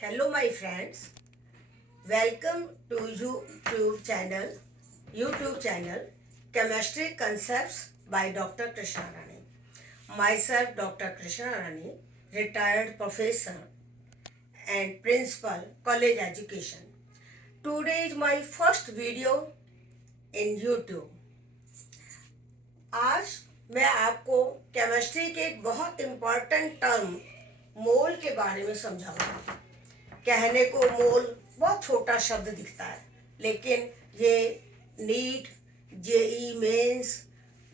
Hello, my friends. Welcome to YouTube channel, Chemistry Concepts by Dr. Krishna Rani. Myself, Dr. Krishna Rani, retired professor and principal, college education. Today is my first video in YouTube. आज मैं आपको chemistry के एक बहुत important term मोल के बारे में समझाऊंगा। कहने को मोल बहुत छोटा शब्द दिखता है, लेकिन ये नीट, जेई मेंस,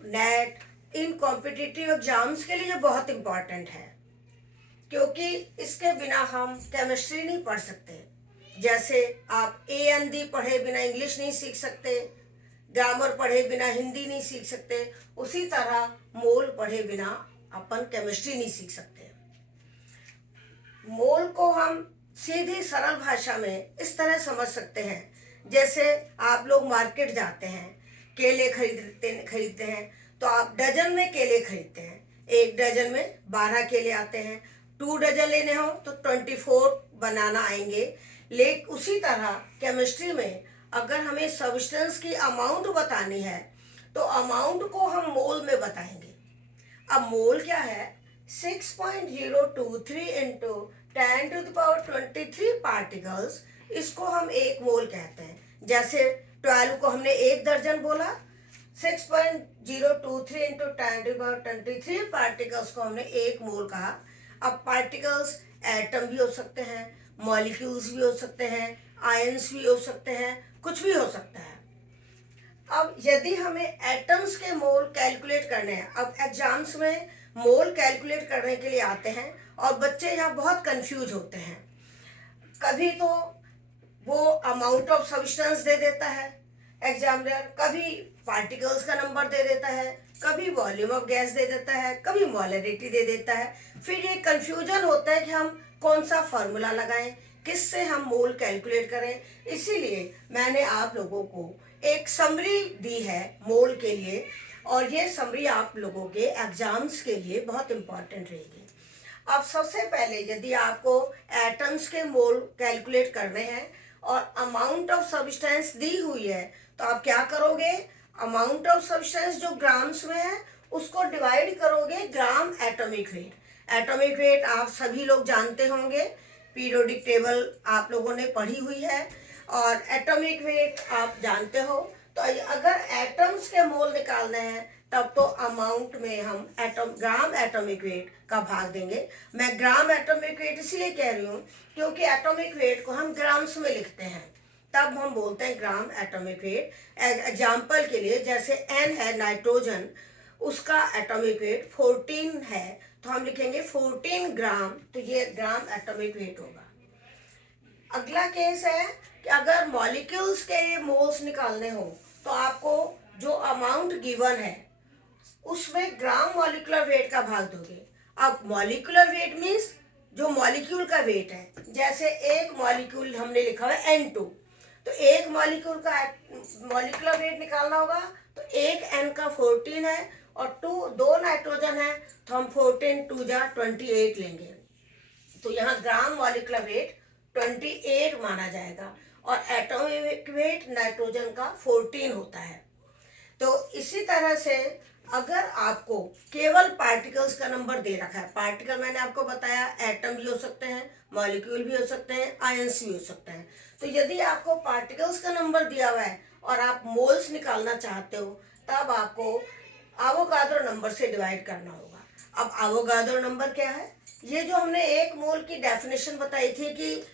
नेट, इन कॉम्पिटिटिव एग्जाम्स के लिए ये बहुत इम्पॉर्टेंट है, क्योंकि इसके बिना हम केमिस्ट्री नहीं पढ़ सकते। जैसे आप ए एन डी पढ़े बिना इंग्लिश नहीं सीख सकते, ग्रामर पढ़े बिना हिंदी नहीं सीख सकते, उसी तरह मोल पढ़े बिना अपन केमिस्ट्री नहीं सीख सकते। मोल को हम सीधी सरल भाषा में इस तरह समझ सकते हैं, जैसे आप लोग मार्केट जाते हैं, केले खरीदते हैं, तो आप डजन में केले खरीदते हैं। एक डजन में 12 केले आते हैं। 2 डजन लेने हो तो 24 बनाना आएंगे। लेकिन उसी तरह केमिस्ट्री में अगर हमें सब्सटेंस की अमाउंट बतानी है तो अमाउंट को हम मोल में बताएंगे। अब मोल क्या है? 6.023 इंटू 10⁻23 पार्टिकल्स, इसको हम एक मोल कहते हैं। जैसे 12 को हमने एक दर्जन बोला, 6.023 इंटू 10⁻23 पार्टिकल्स को हमने एक मोल कहा। अब पार्टिकल्स एटम भी हो सकते हैं, मॉलिक्यूल्स भी हो सकते हैं, आयंस भी हो सकते हैं, कुछ भी हो सकता है। अब यदि हमें एटम्स के मोल कैलकुलेट करने हैं, अब एग्जाम्स में मोल कैलकुलेट करने के लिए आते हैं और बच्चे यहाँ बहुत कंफ्यूज होते हैं। कभी तो वो अमाउंट ऑफ सब्सटेंस दे देता है एग्जामिनर, कभी पार्टिकल्स का नंबर दे देता है, कभी वॉल्यूम ऑफ गैस दे देता है, कभी मोलरिटी दे देता है। फिर ये कंफ्यूजन होता है कि हम कौन सा फॉर्मूला लगाएं, किससे हम मोल कैलकुलेट करें। इसीलिए मैंने आप लोगों को एक समरी दी है मोल के लिए, और ये समरी आप लोगों के एग्जाम्स के लिए बहुत इम्पॉर्टेंट रहेगी। अब सबसे पहले यदि आपको एटम्स के मोल कैलकुलेट करने हैं और अमाउंट ऑफ सब्सटेंस दी हुई है, तो आप क्या करोगे? अमाउंट ऑफ सब्सटेंस जो ग्राम्स में है उसको डिवाइड करोगे gram atomic weight. Atomic weight आप सभी लोग जानते होंगे, पीरियोडिक टेबल आप लोगों ने पढ़ी हुई है, और एटॉमिक वेट आप जानते हो। तो अगर एटम्स के मोल निकालने हैं तब तो अमाउंट में हम ग्राम एटॉमिक वेट का भाग देंगे। मैं ग्राम एटॉमिक वेट इसलिए कह रही हूँ क्योंकि एटॉमिक वेट को हम ग्राम्स में लिखते हैं, तब हम बोलते हैं ग्राम एटॉमिक वेट। एग्जाम्पल के लिए, जैसे एन है नाइट्रोजन, उसका एटॉमिक वेट 14 है, तो हम लिखेंगे 14 ग्राम, तो ये ग्राम एटॉमिक वेट होगा। अगला केस है कि अगर मॉलिक्यूल्स के मोल्स निकालने हो तो आपको जो अमाउंट गिवन है उसमें ग्राम मॉलिक्यूलर वेट का भाग दोगे। अब मॉलिक्यूलर वेट मीन्स जो मॉलिक्यूल का वेट है। जैसे एक मॉलिक्यूल हमने लिखा है N2, तो एक मॉलिक्यूल का मॉलिक्यूलर वेट निकालना होगा, तो एक N का 14 है और 2 नाइट्रोजन है, तो हम 14 2 जा 28 लेंगे। तो यहाँ ग्राम मॉलिक्यूलर वेट 28 माना जाएगा और एटॉमिक वेट नाइट्रोजन का 14 होता है। तो इसी तरह से अगर आपको केवल पार्टिकल्स का नंबर दे रखा है, पार्टिकल मैंने आपको बताया एटम भी हो सकते हैं, मॉलिक्यूल भी हो सकते हैं, आयंस भी हो सकते हैं। तो यदि आपको पार्टिकल्स का नंबर दिया हुआ है और आप मोल्स निकालना चाहते हो, तब आपको एवोगाड्रो नंबर से डिवाइड करना होगा। अब एवोगाड्रो नंबर क्या है? ये जो हमने एक मोल की डेफिनेशन बताई थी कि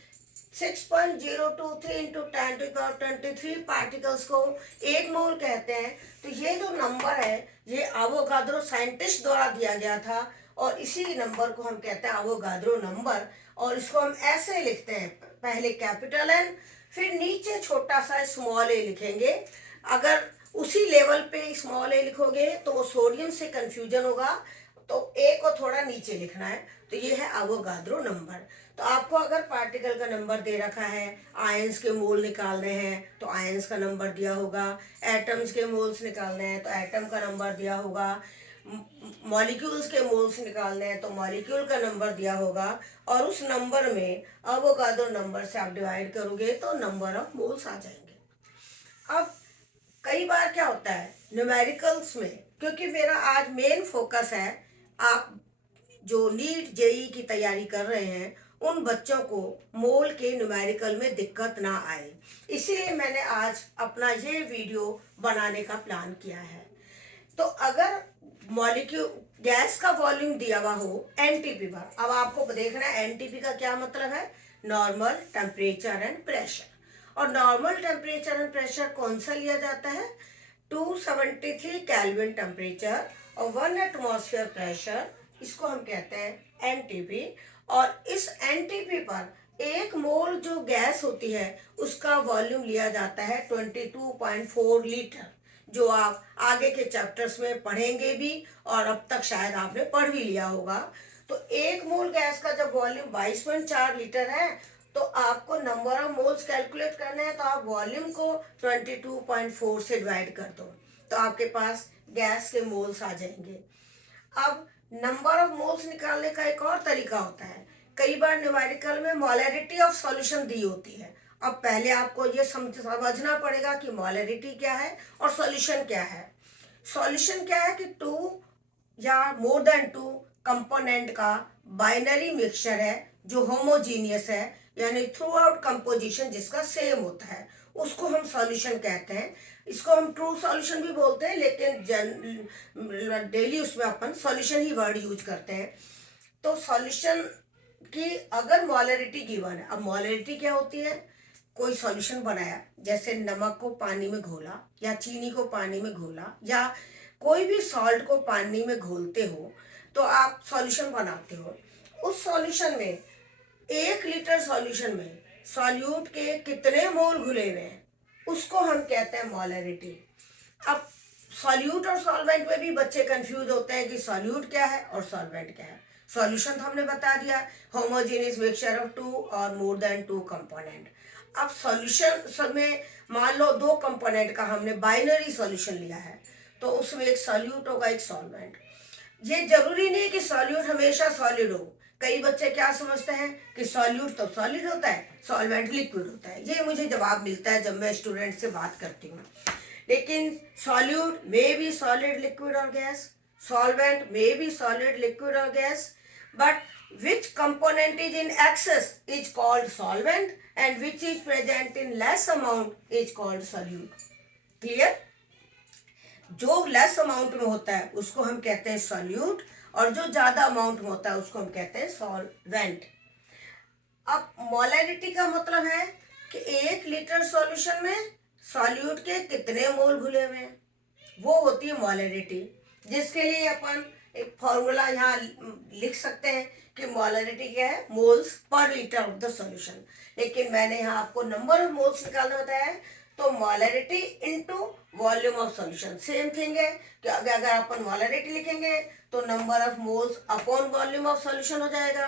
6.023 इंटू 10⁻23 पार्टिकल्स को एक मोल कहते हैं, तो ये जो नंबर है ये एवोगाड्रो साइंटिस्ट द्वारा दिया गया था, और इसी नंबर को हम कहते हैं एवोगाड्रो नंबर। और इसको हम ऐसे लिखते हैं, पहले कैपिटल एन, फिर नीचे छोटा सा स्मॉल ए लिखेंगे। अगर उसी लेवल पे स्मॉल ए लिखोगे तो वो सोडियम से कंफ्यूजन होगा, तो ए को थोड़ा नीचे लिखना है। तो ये है एवोगाड्रो नंबर। तो आपको अगर पार्टिकल का नंबर दे रखा है, आयंस के मोल निकालने हैं तो आयंस का नंबर दिया होगा, एटम्स के मोल्स निकालने हैं तो एटम का नंबर दिया होगा, मॉलिक्यूल्स के मोल्स निकालने हैं तो मॉलिक्यूल का नंबर दिया होगा और उस नंबर में एवोगाड्रो नंबर से आप डिवाइड करोगे तो नंबर ऑफ मोल्स आ जाएंगे। अब कई बार क्या होता है न्यूमेरिकल्स में, क्योंकि मेरा आज मेन फोकस है आप जो नीट जेई की तैयारी कर रहे हैं उन बच्चों को मोल के न्यूमेरिकल में दिक्कत ना आए, इसीलिए मैंने आज अपना ये वीडियो बनाने का प्लान किया है। तो अगर मॉलिक्यूल गैस का वॉल्यूम दिया हुआ हो एनटीपी पर, अब आपको देखना है एनटीपी का क्या मतलब है, नॉर्मल टेम्परेचर एंड प्रेशर। और नॉर्मल टेम्परेचर एंड प्रेशर कौन सा लिया जाता है, 273 केल्विन टेम्परेचर और 1 एटमॉस्फेयर प्रेशर, इसको हम कहते हैं एनटीपी। और इस एनटीपी पर एक मोल जो गैस होती है उसका वॉल्यूम लिया जाता है 22.4 लीटर, जो आप आगे के चैप्टर्स में पढ़ेंगे भी और अब तक शायद आपने पढ़ भी लिया होगा। तो एक मोल गैस का जब वॉल्यूम 22.4 लीटर है तो आपको नंबर ऑफ मोल्स कैलकुलेट करने हैं, तो आप वॉल्यूम को 22.4 से डिवाइड कर दो तो आपके पास गैस के मोल्स आ जाएंगे। अब नंबर ऑफ मोल्स निकालने का एक और तरीका होता है, कई बार न्यूमेरिकल में मोलैरिटी ऑफ सॉल्यूशन दी होती है। अब पहले आपको ये समझना पड़ेगा कि मोलैरिटी क्या है और सॉल्यूशन क्या है। सॉल्यूशन क्या है कि 2 या मोर देन 2 कंपोनेंट का बाइनरी मिक्सचर है जो होमोजीनियस है, यानी थ्रू आउट कंपोजिशन जिसका सेम होता है, उसको हम सॉल्यूशन कहते हैं। इसको हम ट्रू सॉल्यूशन भी बोलते हैं, लेकिन डेली उसमें अपन सॉल्यूशन ही वर्ड यूज करते हैं। तो सॉल्यूशन की अगर मोलैरिटी गिवन है, अब मोलैरिटी क्या होती है, कोई सॉल्यूशन बनाया जैसे नमक को पानी में घोला या चीनी को पानी में घोला या कोई भी सॉल्ट को पानी में घोलते हो तो आप सॉल्यूशन बनाते हो। उस सॉल्यूशन में 1 लीटर सॉल्यूशन में सॉल्यूट के कितने मोल घुले हुए हैं उसको हम कहते हैं मोलैरिटी। अब सॉल्यूट और सॉल्वेंट में भी बच्चे कंफ्यूज होते हैं कि सॉल्यूट क्या है और सॉल्वेंट क्या है। सॉल्यूशन तो हमने बता दिया, होमोजेनियस मिक्सचर ऑफ 2 और मोर देन 2 कंपोनेंट। अब सॉल्यूशन में मान लो 2 कंपोनेंट का हमने बाइनरी सॉल्यूशन लिया है तो उसमें एक सॉल्यूट होगा एक सॉल्वेंट। ये जरूरी नहीं कि सॉल्यूट हमेशा सॉलिड हो, कई बच्चे क्या समझते हैं कि सॉल्यूट तो सॉलिड होता है सॉल्वेंट लिक्विड होता है। ये मुझे जवाब मिलता है जब मैं स्टूडेंट से बात करती हूँ। लेकिन solute may be solid liquid और gas, solvent may be solid liquid or gas, but which component is in excess is called solvent and which is present in less amount is called solute. Clear? जो less amount में होता है उसको हम कहते हैं solute और जो ज्यादा अमाउंट में होता है उसको हम कहते हैं सॉल्वेंट। अब मोलैरिटी का मतलब है कि 1 लीटर सॉल्यूशन में सॉल्यूट के कितने मोल घुले हुए हैं, वो होती है मोलैरिटी, जिसके लिए अपन एक फॉर्मूला यहाँ लिख सकते हैं कि मोलैरिटी क्या है, moles per litre of the solution. लेकिन मैंने यहाँ आपको नंबर ऑफ मोल्स निकालना बताया है, तो molarity into volume of solution same thing है कि अगर अपन मोलैरिटी लिखेंगे तो number of moles upon volume of solution हो जाएगा।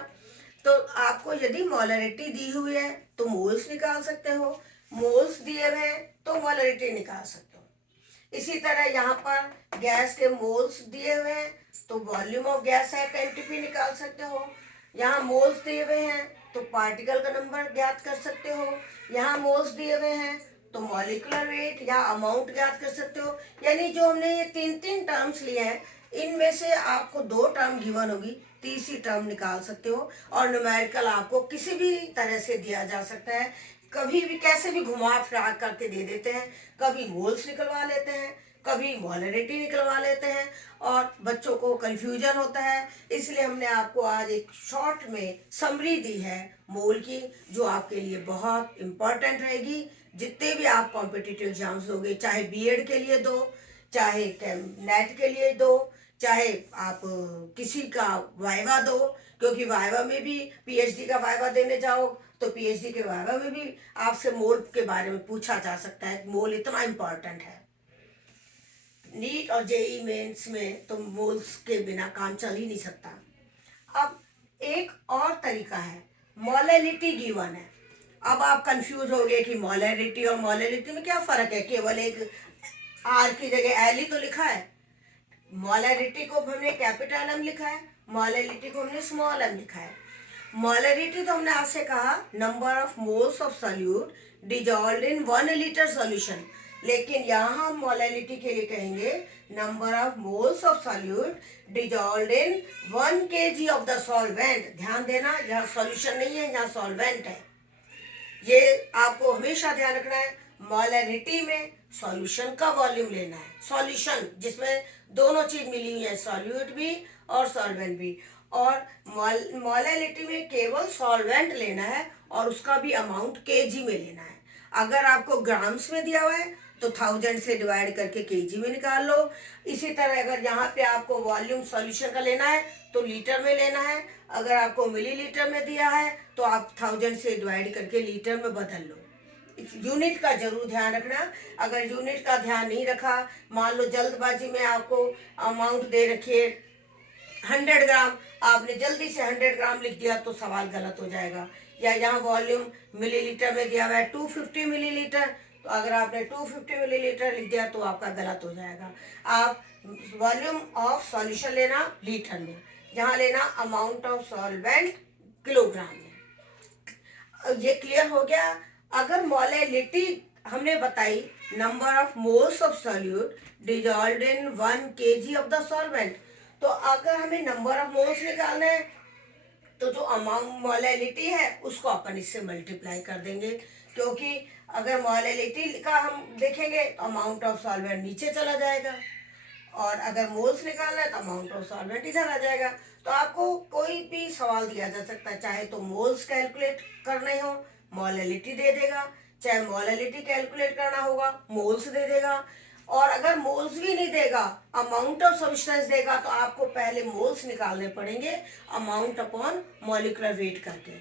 तो आपको यदि मोलैरिटी दी हुई है तो मोल्स निकाल सकते हो, मोल्स दिए हुए हैं तो मोलैरिटी निकाल सकते हो। इसी तरह यहाँ पर गैस के मोल्स दिए हुए हैं तो वॉल्यूम ऑफ गैस है एनटीपी निकाल सकते हो। यहाँ मोल्स दिए हुए हैं तो पार्टिकल का नंबर ज्ञात कर सकते हो। यहाँ मोल्स दिए हुए हैं तो मॉलिक्यूलर वेट या अमाउंट ज्ञात कर सकते हो। यानी जो हमने ये 3 टर्म्स लिए हैं इनमें से आपको 2 टर्म गिवन होगी, तीसरी टर्म निकाल सकते हो। और न्यूमेरिकल आपको किसी भी तरह से दिया जा सकता है, कभी भी कैसे भी घुमा फिरा करके दे देते हैं, कभी मोल्स निकलवा लेते हैं, कभी मोलैरिटी निकलवा लेते हैं और बच्चों को कंफ्यूजन होता है। इसलिए हमने आपको आज एक शॉर्ट में समरी दी है मोल की, जो आपके लिए बहुत इम्पोर्टेंट रहेगी। जितने भी आप कॉम्पिटिटिव एग्जाम्स दोगे, चाहे बीएड के लिए दो, चाहे नेट के लिए दो, चाहे आप किसी का वाइवा दो, क्योंकि वाइवा में भी पीएचडी का वाइवा देने जाओ तो पीएचडी के वाइवा में भी आपसे मोल के बारे में पूछा जा सकता है। मोल इतना इम्पोर्टेंट है। नीट और जेई मेंस में तो मोल्स के बिना काम चल ही नहीं सकता। अब एक और तरीका है, मोलैलिटी गिवन है। अब आप कंफ्यूज हो गए कि मोलैरिटी और मोलैलिटी में क्या फर्क है, केवल एक आर की जगह एल ही तो लिखा है। मोलैरिटी को हमने कैपिटल एम लिखा है, मोलैरिटी को हमने स्मॉल एम लिखा है। मोलैरिटी तो हमने आपसे कहा number of moles of solute dissolved in 1 litre solution, लेकिन यहाँ हम मोलैरिटी के लिए कहेंगे number of moles of solute dissolved in 1 kg of the solvent. ध्यान देना, यहाँ सॉल्यूशन नहीं है, यहाँ सॉल्वेंट है, ये आपको हमेशा ध्यान रखना है। मोलैरिटी में सॉल्यूशन का वॉल्यूम लेना है, सॉल्यूशन जिसमें दोनों चीज मिली हुई है, सॉल्यूट भी और सॉल्वेंट भी। और मोलैरिटी में केवल सॉल्वेंट लेना है और उसका भी अमाउंट केजी में लेना है। अगर आपको ग्राम्स में दिया हुआ है तो 1000 से डिवाइड करके केजी में निकाल लो। इसी तरह अगर यहाँ पे आपको वॉल्यूम सॉल्यूशन का लेना है तो लीटर में लेना है, अगर आपको मिलीलीटर में दिया है तो आप 1000 से डिवाइड करके लीटर में बदल लो। यूनिट का जरूर ध्यान रखना। अगर यूनिट का ध्यान नहीं रखा, मान लो जल्दबाजी में आपको अमाउंट दे रखिए 100 ग्राम, आपने जल्दी से 100 ग्राम लिख दिया तो सवाल गलत हो जाएगा। या यहाँ वॉल्यूम मिलीलीटर में दिया हुआ है 250 मिलीलीटर, तो अगर आपने 250 मिलीलीटर लिख दिया तो आपका गलत हो जाएगा। आप वॉल्यूम ऑफ सॉल्यूशन लेना लीटर में, यहाँ लेना अमाउंट ऑफ सॉल्वेंट किलोग्राम में। ये क्लियर हो गया। अगर मोलैलिटी हमने बताई number of moles of solute dissolved in 1 kg of the solvent, तो अगर हमें नंबर ऑफ मोल्स निकालना है तो जो अमाउंट मोलैलिटी है उसको अपन इससे मल्टीप्लाई कर देंगे, क्योंकि अगर मोलैलिटी का हम देखेंगे तो अमाउंट ऑफ सॉल्वेंट नीचे चला जाएगा और अगर मोल्स निकालना है तो अमाउंट ऑफ सॉल्वेंट इधर आ जाएगा। तो आपको कोई भी सवाल दिया जा सकता है, चाहे तो मोल्स कैलकुलेट करने हो मोलैलिटी दे देगा, चाहे मोलैलिटी कैलकुलेट करना होगा मोल्स दे देगा, और अगर मोल्स भी नहीं देगा अमाउंट ऑफ सब्सटेंस देगा तो आपको पहले मोल्स निकालने पड़ेंगे अमाउंट अपॉन मॉलिक्यूलर वेट करके।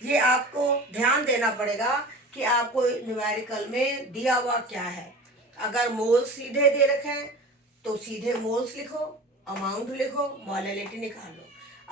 ये आपको ध्यान देना पड़ेगा कि आपको न्यूमेरिकल में दिया हुआ क्या है। अगर मोल्स सीधे दे रखे हैं तो सीधे मोल्स लिखो, अमाउंट लिखो, मोलैलिटी निकालो।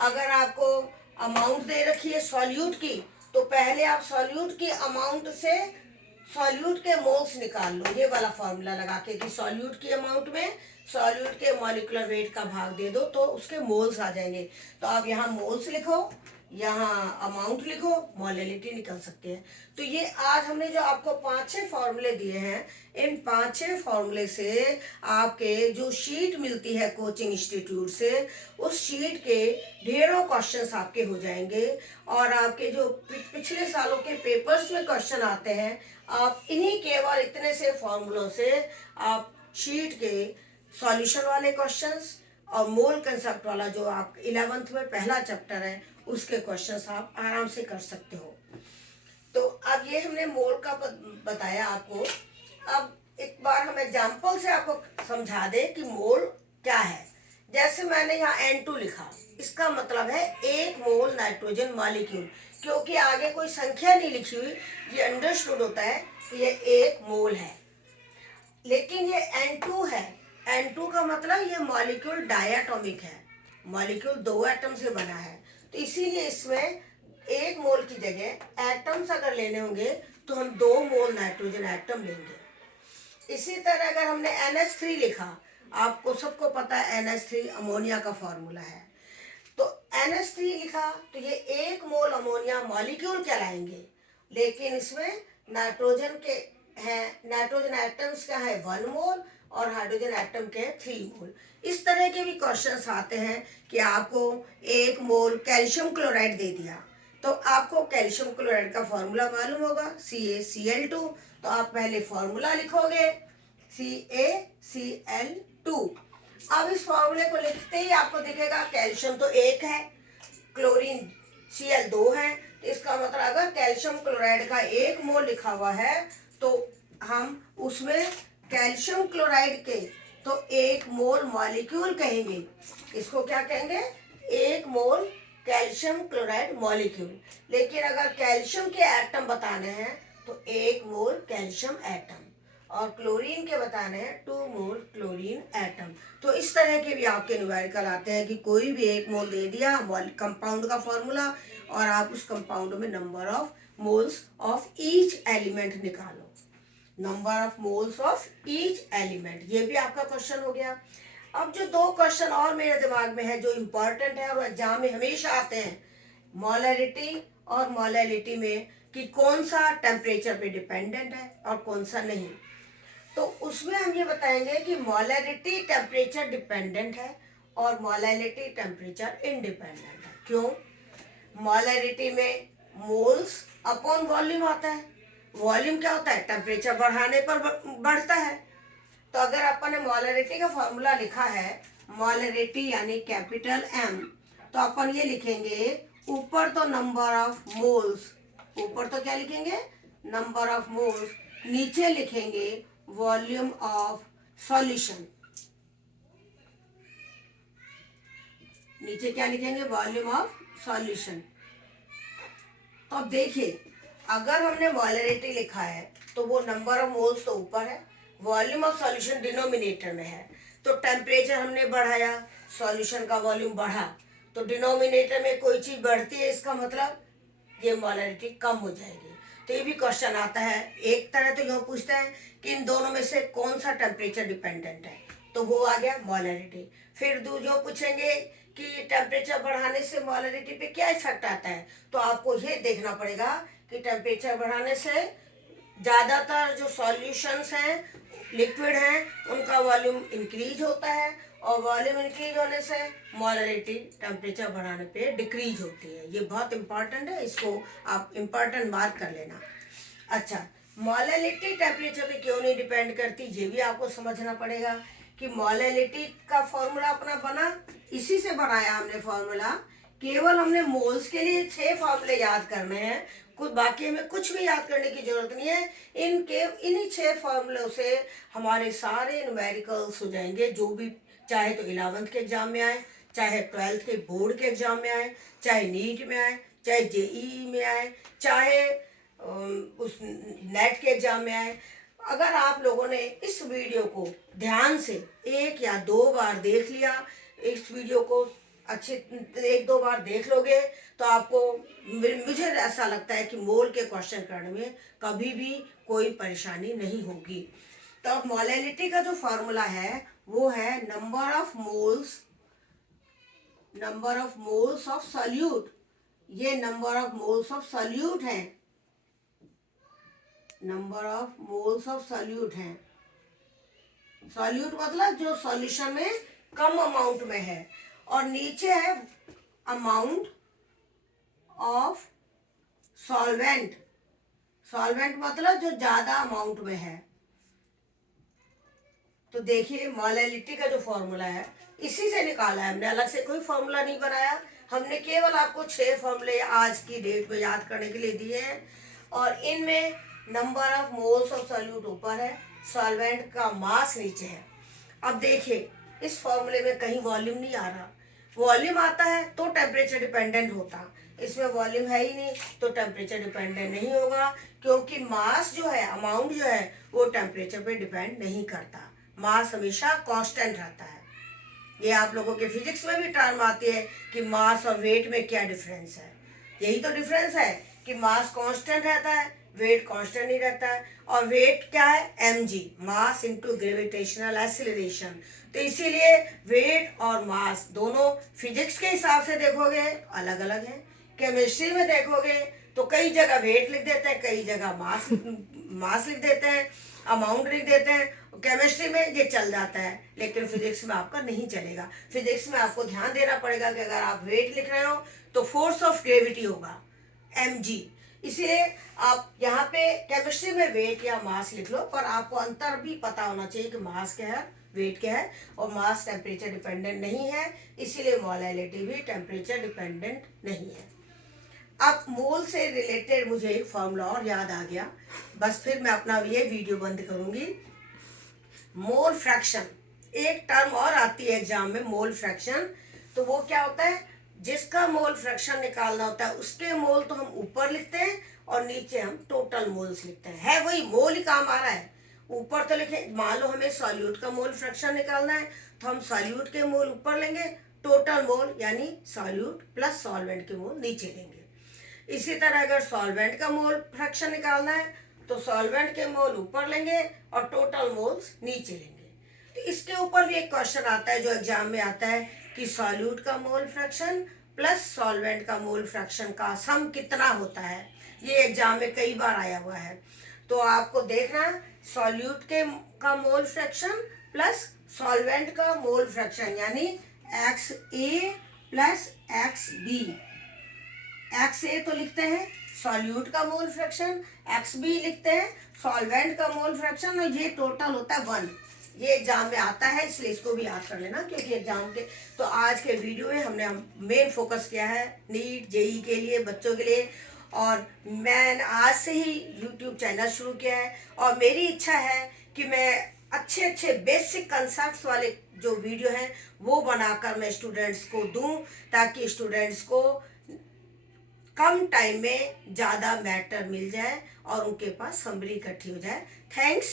अगर आपको अमाउंट दे रखी है सॉल्यूट की तो पहले आप सॉल्यूट की अमाउंट से सॉल्यूट के मोल्स निकाल लो, ये वाला फॉर्मूला लगा के कि सॉल्यूट की अमाउंट में सॉल्यूट के मॉलिक्यूलर वेट का भाग दे दो तो उसके मोल्स आ जाएंगे। तो आप यहाँ मोल्स लिखो, यहाँ अमाउंट लिखो, मोलैलिटी निकल सकते हैं। तो ये आज हमने जो आपको 5-6 फॉर्मूले दिए हैं, इन 5-6 फॉर्मूले से आपके जो शीट मिलती है कोचिंग इंस्टीट्यूट से, उस शीट के ढेरों क्वेश्चंस आपके हो जाएंगे। और आपके जो पिछले सालों के पेपर्स में क्वेश्चन आते हैं, आप इन्हीं केवल इतने से फॉर्मूलों से आप शीट के सॉल्यूशन वाले क्वेश्चंस और मोल कंसेप्ट वाला जो आप 11th में पहला चैप्टर है उसके क्वेश्चंस आप आराम से कर सकते हो। तो अब ये हमने मोल का बताया आपको। अब एक बार हम एग्जाम्पल से आपको समझा दें कि मोल क्या है। जैसे मैंने यहाँ N2 लिखा, इसका मतलब है 1 मोल नाइट्रोजन मॉलिक्यूल, क्योंकि आगे कोई संख्या नहीं लिखी हुई, ये अंडरस्टूड होता है कि ये 1 मोल है। लेकिन ये N2 है, N2 का मतलब ये मॉलिक्यूल डायटोमिक है, मॉलिक्यूल 2 एटम से बना है, तो इसीलिए इसमें 1 मोल की जगह एटम्स अगर लेने होंगे तो हम 2 मोल नाइट्रोजन एटम लेंगे। इसी तरह अगर हमने NH3 लिखा, आपको सबको पता है NH3 अमोनिया का फॉर्मूला है, तो NH3 लिखा तो ये 1 मोल अमोनिया मॉलिक्यूल कहलाएंगे, लेकिन इसमें नाइट्रोजन के हैं, नाइट्रोजन एटम्स का है 1 मोल और हाइड्रोजन एटम के 3 मोल। इस तरह के भी क्वेश्चंस आते हैं कि आपको 1 मोल कैल्शियम क्लोराइड दे दिया, तो आपको कैल्शियम क्लोराइड का फॉर्मूला मालूम होगा CaCl2, तो आप पहले फॉर्मूला लिखोगे CaCl2। अब इस फॉर्मूले को लिखते ही आपको दिखेगा कैल्शियम तो 1 है, क्लोरीन Cl 2 है, तो इसका मतलब अगर कैल्शियम क्लोराइड का 1 मोल लिखा हुआ है तो हम उसमें कैल्शियम क्लोराइड के तो 1 मोल मॉलिक्यूल कहेंगे। इसको क्या कहेंगे? 1 मोल कैल्शियम क्लोराइड मॉलिक्यूल। लेकिन अगर कैल्शियम के एटम बताने हैं तो 1 मोल कैल्शियम एटम, और क्लोरीन के बताने हैं 2 मोल क्लोरीन एटम। तो इस तरह के भी आपके न्यूमेरिकल आते हैं कि कोई भी 1 मोल दे दिया कंपाउंड का फॉर्मूला, और आप उस कंपाउंड में number of moles of each element निकालो, number of moles of each element. ये भी आपका क्वेश्चन हो गया। अब जो दो क्वेश्चन और मेरे दिमाग में है जो इम्पोर्टेंट है और एग्जाम में हमेशा आते हैं, मोलैलिटी और मोलैलिटी में कि कौन सा टेम्परेचर पे डिपेंडेंट है और कौन सा नहीं। तो उसमें हम ये बताएंगे कि मोलैलिटी टेम्परेचर डिपेंडेंट है और मोलैलिटी टेम्परेचर इंडिपेंडेंट है। क्यों? मोलैलिटी में मोल्स अपॉन वॉल्यूम आता है। वॉल्यूम क्या होता है? टेम्परेचर बढ़ाने पर बढ़ता है। तो अगर अपन ने मोलैलिटी का फॉर्मूला लिखा है, मोलैलिटी यानी कैपिटल एम, तो अपन ये लिखेंगे ऊपर तो नंबर ऑफ मोल्स, ऊपर तो क्या लिखेंगे? नंबर ऑफ मोल्स, नीचे लिखेंगे वॉल्यूम ऑफ सॉल्यूशन। नीचे क्या लिखेंगे? Volume of solution. तो अब देखिए, अगर हमने मोलैलिटी लिखा है तो वो नंबर ऑफ मोल्स तो ऊपर है, वॉल्यूम ऑफ सॉल्यूशन डिनोमिनेटर में है। तो टेम्परेचर हमने बढ़ाया, सॉल्यूशन का वॉल्यूम बढ़ा, तो डिनोमिनेटर में कोई चीज बढ़ती है, इसका मतलब ये मोलैलिटी कम हो जाएगी। तो ये भी क्वेश्चन आता है। एक तरह तो यह पूछता है कि इन दोनों में से कौन सा टेम्परेचर डिपेंडेंट है, तो वो आ गया मोलैलिटी। फिर जो पूछेंगे कि टेम्परेचर बढ़ाने से मोलैलिटी पे क्या इफेक्ट आता है, तो आपको ये देखना पड़ेगा कि टेम्परेचर बढ़ाने से ज़्यादातर जो सॉल्यूशंस हैं, लिक्विड हैं, उनका वॉल्यूम इंक्रीज होता है और वॉल्यूम इंक्रीज होने से मोलैलिटी टेम्परेचर बढ़ाने पे डिक्रीज होती है। ये बहुत इंपॉर्टेंट है, इसको आप इंपॉर्टेंट मार्क कर लेना। अच्छा, मोलैलिटी टेम्परेचर पे क्यों नहीं डिपेंड करती, ये भी आपको समझना पड़ेगा कि मोलैलिटी का फॉर्मूला अपना बना, इसी से बनाया हमने फॉर्मूला। केवल हमने मोल्स के लिए 6 फॉर्मूले याद करने हैं, कुछ बाकी में कुछ भी याद करने की जरूरत नहीं है। इन्हीं 6 फॉर्मूलों से हमारे सारे न्यूमेरिकल्स हो जाएंगे, जो भी चाहे तो 11th के एग्जाम में आए, चाहे 12th के बोर्ड के एग्जाम में आए, चाहे नीट में आए, चाहे जेईई में आए, चाहे उस नेट के एग्जाम में आए। अगर आप लोगों ने इस वीडियो को ध्यान से 1 या 2 बार देख लिया, इस वीडियो को अच्छे 1-2 बार देख लोगे, तो आपको, मुझे ऐसा लगता है कि मोल के क्वेश्चन करने में कभी भी कोई परेशानी नहीं होगी। तो अब मोलैलिटी का जो फॉर्मूला है वो है number of moles of solute. ये number of moles of solute है, number of moles of solute है। सॉल्यूट मतलब जो सॉल्यूशन में कम अमाउंट में है, और नीचे है अमाउंट ऑफ सॉल्वेंट। सॉल्वेंट मतलब जो ज्यादा अमाउंट में है। तो देखिए, मोलैलिटी का जो फॉर्मूला है इसी से निकाला है हमने, अलग से कोई फॉर्मूला नहीं बनाया। हमने केवल आपको 6 फॉर्मूले आज की डेट में याद करने के लिए दिए हैं, और इनमें number of moles of solute ऊपर है, सॉल्वेंट का मास नीचे है। अब देखिए, इस फॉर्मूले में कहीं वॉल्यूम नहीं आ रहा। वॉल्यूम आता है तो टेम्परेचर डिपेंडेंट होता, इसमें वॉल्यूम है ही नहीं तो टेम्परेचर डिपेंडेंट नहीं होगा, क्योंकि मास जो है, अमाउंट जो है, वो टेम्परेचर पे डिपेंड नहीं करता। मास हमेशा कांस्टेंट रहता है। ये आप लोगों के फिजिक्स में भी टर्म आती है कि मास और वेट में क्या डिफरेंस है। यही तो डिफरेंस है कि मास कांस्टेंट रहता है, वेट कांस्टेंट नहीं रहता है। और वेट क्या है? mg, mass into gravitational acceleration. तो इसीलिए वेट और मास दोनों फिजिक्स के हिसाब से देखोगे अलग अलग है। केमिस्ट्री में देखोगे तो कई जगह वेट लिख देते हैं, कई जगह मास लिख देते हैं, अमाउंट लिख देते हैं। केमिस्ट्री में ये चल जाता है, लेकिन फिजिक्स में आपका नहीं चलेगा। फिजिक्स में आपको ध्यान देना पड़ेगा कि अगर आप वेट लिख रहे हो तो फोर्स ऑफ ग्रेविटी होगा mg। इसीलिए आप यहाँ पे केमिस्ट्री में वेट या मास लिख लो, पर आपको अंतर भी पता होना चाहिए कि मास क्या है, वेट क्या है। और मास टेम्परेचर डिपेंडेंट नहीं है, इसीलिए मोलैलिटी भी टेम्परेचर डिपेंडेंट नहीं है। अब मोल से रिलेटेड मुझे एक फॉर्मूला और याद आ गया, बस फिर मैं अपना ये वीडियो बंद करूंगी। मोल फ्रैक्शन, एक टर्म और आती है एग्जाम में, मोल फ्रैक्शन। तो वो क्या होता है? जिसका मोल फ्रैक्शन निकालना होता है उसके मोल तो हम ऊपर लिखते हैं और नीचे हम टोटल मोल्स लिखते हैं। है वही, मोल ही काम आ रहा है। ऊपर तो लिखे, मान लो हमें सॉल्यूट का मोल फ्रैक्शन निकालना है तो हम सॉल्यूट के मोल ऊपर लेंगे, टोटल मोल यानी सॉल्यूट प्लस सॉल्वेंट के मोल नीचे लेंगे। इसी तरह अगर सॉल्वेंट का मोल फ्रैक्शन निकालना है तो सॉल्वेंट के मोल ऊपर लेंगे और टोटल मोल्स नीचे लेंगे। तो इसके ऊपर भी एक क्वेश्चन आता है जो एग्जाम में आता है कि सॉल्यूट का मोल फ्रैक्शन प्लस सॉल्वेंट का मोल फ्रैक्शन का सम कितना होता है। ये एग्जाम में कई बार आया हुआ है। तो आपको देखना सॉल्यूट के का मोल फ्रैक्शन प्लस सॉल्वेंट का मोल फ्रैक्शन यानी एक्स ए प्लस एक्स बी। एक्स ए तो लिखते हैं सॉल्यूट का मोल फ्रैक्शन, एक्स बी लिखते हैं सॉल्वेंट का मोल फ्रैक्शन, और ये टोटल होता है 1। ये एग्जाम में आता है, इसलिए इसको भी याद कर लेना क्योंकि एग्जाम के। तो आज के वीडियो में हमने मेन फोकस किया है नीट जेई के लिए बच्चों के लिए, और मैंने आज से ही यूट्यूब चैनल शुरू किया है और मेरी इच्छा है कि मैं अच्छे अच्छे बेसिक कंसेप्ट्स वाले जो वीडियो हैं वो बनाकर मैं स्टूडेंट्स को दूं, ताकि स्टूडेंट्स को कम टाइम में ज़्यादा मैटर मिल जाए और उनके पास समरी इकट्ठी हो जाए। थैंक्स।